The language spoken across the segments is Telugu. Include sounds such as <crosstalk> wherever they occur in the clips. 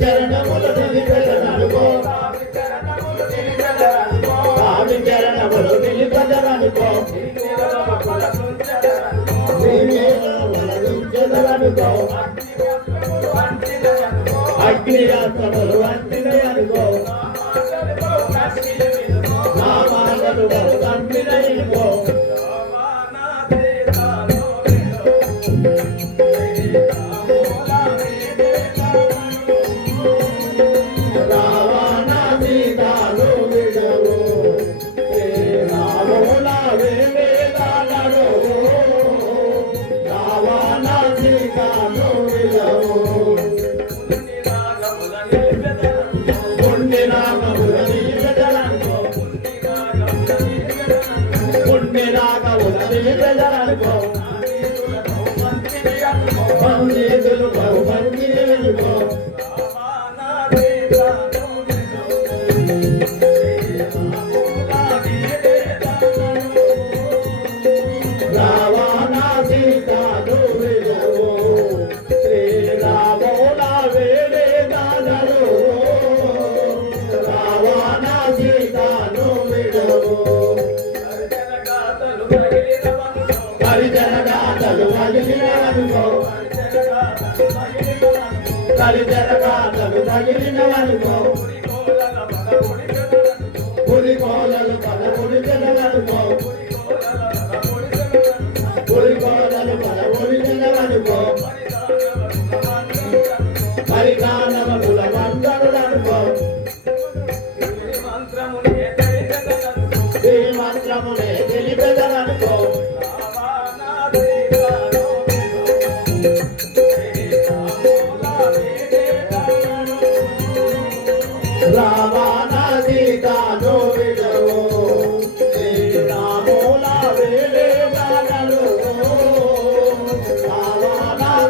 చరణములను విడదనుకో काली त्याला का नवी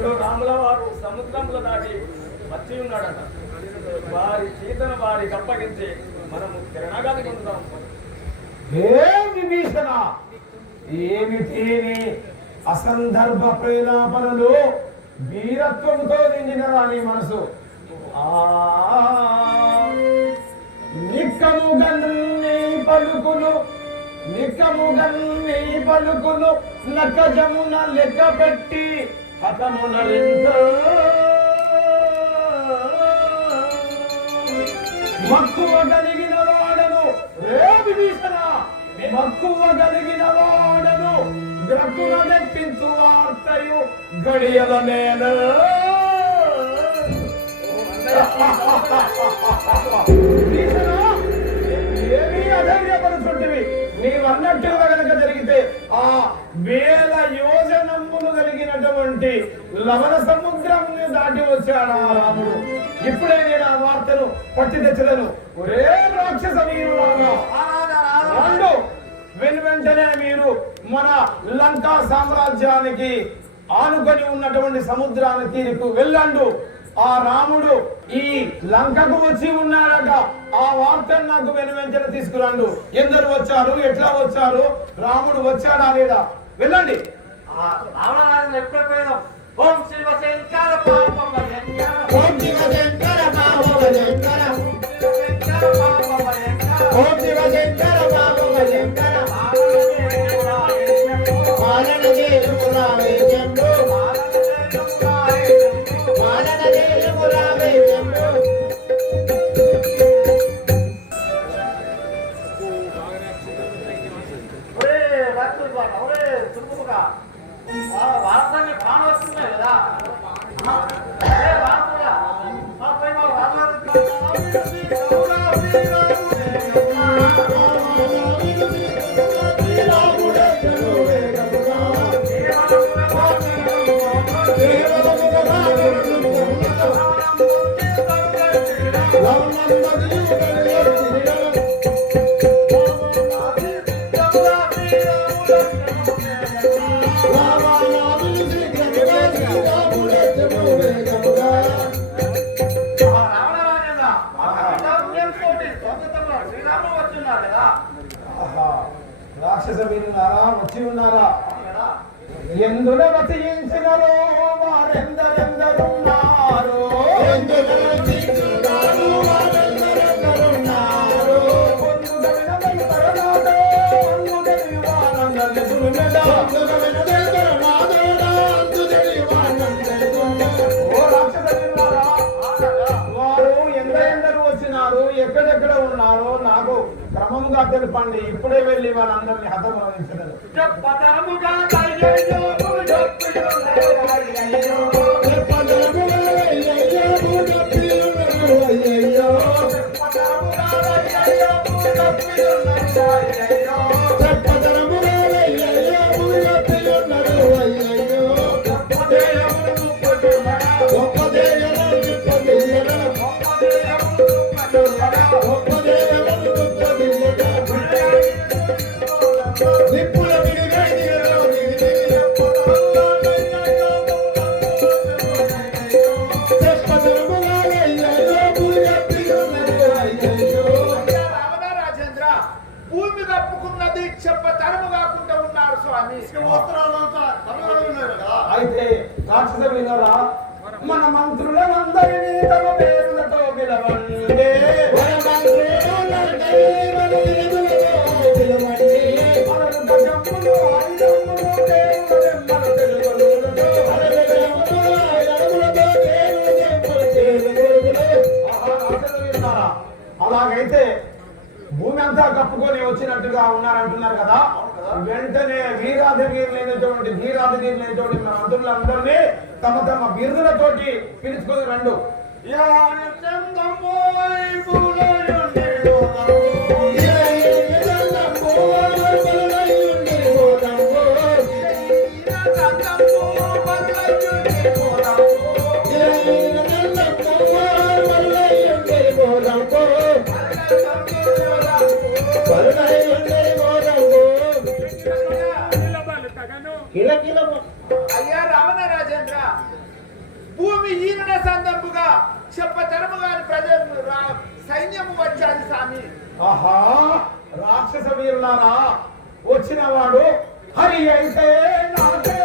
ఇప్పుడు రాముల వారు సముద్రంలో దాటి వచ్చి ఉన్నాడట. వారి సీతను వారి అప్పగించి మనము శరణాగతి పొందుతాం అసందర్భ ప్రేలాపనలు వీరత్వంతో నిండిన రాని మనసు. పలుకులు నిక్కము గన్ని పలుకులు నక్క జమున లెక్క పెట్టి పదమునరింద మక్కువ కలిగిన వాడను. రే విభీషణ మక్కువ కలిగిన వాడను. గ్రగున తెప్పించు వార్తయు గడియల నేను <laughs> పలికాడా రాముడు? ఇప్పుడే ఆ వార్తను పట్టి తెచ్చదను ఒరే రాక్షస మీరు వెను వెంటనే మీరు మన లంకా సామ్రాజ్యానికి ఆనుకొని ఉన్నటువంటి సముద్రాన్ని తీరుకు వెళ్ళండు. ఆ రాముడు ఈ లంకకు వచ్చి ఉన్నాడట. ఆ వార్తను నాకు వెను వెంటనే తీసుకురండు. ఎందరు వచ్చారు? ఎట్లా వచ్చారు? రాముడు వచ్చాడా లేదా? వెళ్ళండి. రావడం ఎప్పుడైపోయాం ఓం శివశంకర పాపం ఓం శివశంకర పాపభయంకర ఓం శివశంకర పాపభయంకర పాలన చేయుమురా రాక్షస వీరులారా వచ్చి ఉన్నారా? ఎందున వసించినరో వారెందరెందరున్నారు ఉన్నారో నాకు క్రమంగా తెలుపండి. ఇప్పుడే వెళ్ళి వాళ్ళందరినీ హతమరించలేదు భూమి కప్పుకున్నది చెప్ప తరము కాకుండా ఉన్నారు స్వామి. అయితే రాక్షస వీరులారా మన మంత్రులందరినీ తమ పేర్లతో పిలవండి. అలాగైతే అంతా కప్పుకొని వచ్చినట్టుగా ఉన్నారంటున్నారు కదా వెంటనే వీరాధగిరిలైనటువంటి ధీరాధగిరిలైనటువంటి మన మంత్రులందరినీ తమ తమ బిరుదులతోటి పిలుచుకొని రండు అయ్యా ఆహా రాక్షస వీరులారా వచ్చిన వాడు హరి అయితే నాకే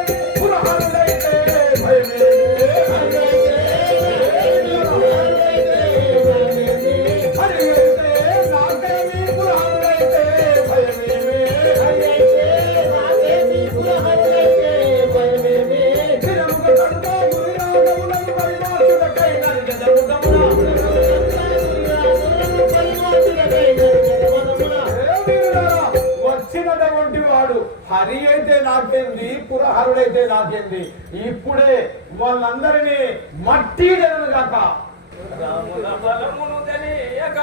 హరి అయితే నాకేంది? పురహరుడైతే నాకేంది? ఇప్పుడే వాళ్ళందరినీ మట్టి కాక రాముల బలమును తెలియక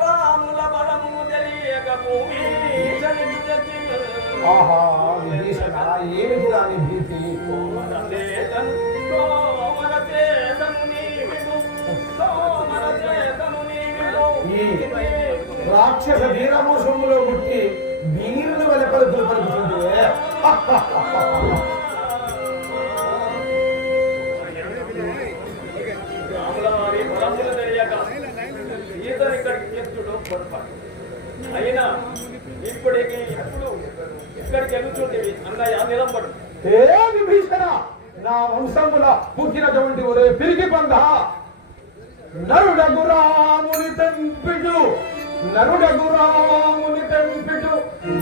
రాముల బలమును తెలియక భూమి చలించు తెచ్చి ఆహా విభీషణ ఏమిటి దాని భీతి? రాక్షస వీరమోసములో పుట్టి ఏ విభీషణ? నా వంశముల పుట్టినటువంటి ఒరే పిరికి పంద. నరుడగు రాముని తెంపిడు నరుడగు రాముని తెంపిడు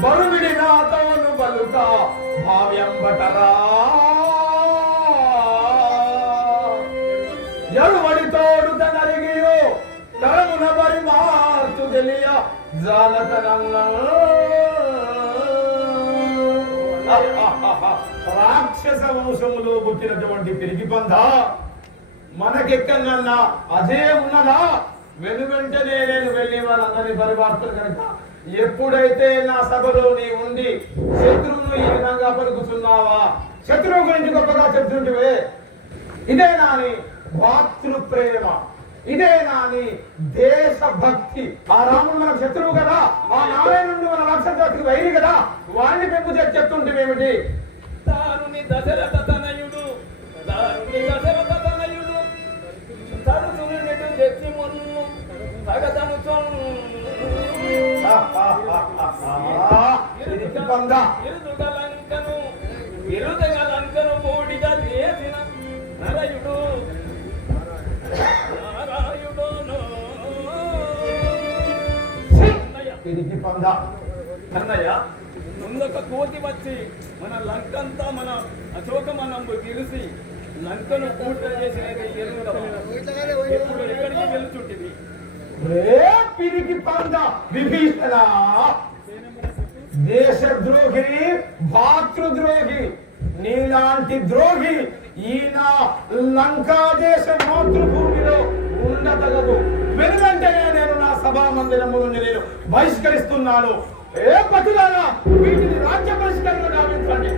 బరువిడి నాతోను బలుక భావ్యంబటరా. ఎరువడి తోడు తనరిగియో తరమున బరి మార్చు తెలియ రాక్షస వంశములో పుట్టినటువంటి పిరికి పంద మనకెక్కడన్నా అదే ఉన్నదా? వెను వెంటనే నేను వెళ్ళి వాళ్ళందరినీ పరివార్తలు కనుక ఎప్పుడైతే నా సభలో నీ ఉండి శత్రువును ఈ విధంగా పలుకుతున్నావా? శత్రువు గురించి గొప్పగా చెప్తుంటివే ఇదేనా అని భాతృ ప్రేమ ఇదే నాని దేశభక్తి. ఆ రాముడు మనకు శత్రువు కదా. ఆ నారాయణుడు మన లక్షత్రికి వైరి కదా. వాడిని పెంపు చేసి చెప్తుంటేమేమిటి దారుని దశరథ తనయుడు. దారుని దశరథ తనయుడు. మున్ను ఇరుదగ లంకను. పంద. అన్నయ్య ముందొక కోతి వచ్చి మన లంకంతా మన అశోకమనంబు గెలిచి లంకను పూర్తి చేసినది ఇప్పుడు ఎక్కడికి వెళ్తుంటివి ఏ పిరికి పంద విభీషణ. దేశద్రోహి భాతృద్రోహి నీలాంటి ద్రోహి ఈయన లంకా దేశ మాతృభూమిలో ఉండతగదు వెనుకంటేనే నేను సభా మందిరము నుండి నేను బహిష్కరిస్తున్నాను. ఏ పతులారా వీటిని రాజ్య బహిష్కరణ గావించండి!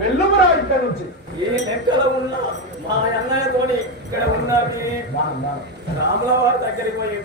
వెళ్ళుమరా ఇక్కడి నుంచి. ఈ లెక్కలో ఉన్న మా అన్నయ్యతోని ఇక్కడ ఉన్న రాముల వారి దగ్గరికి పోయి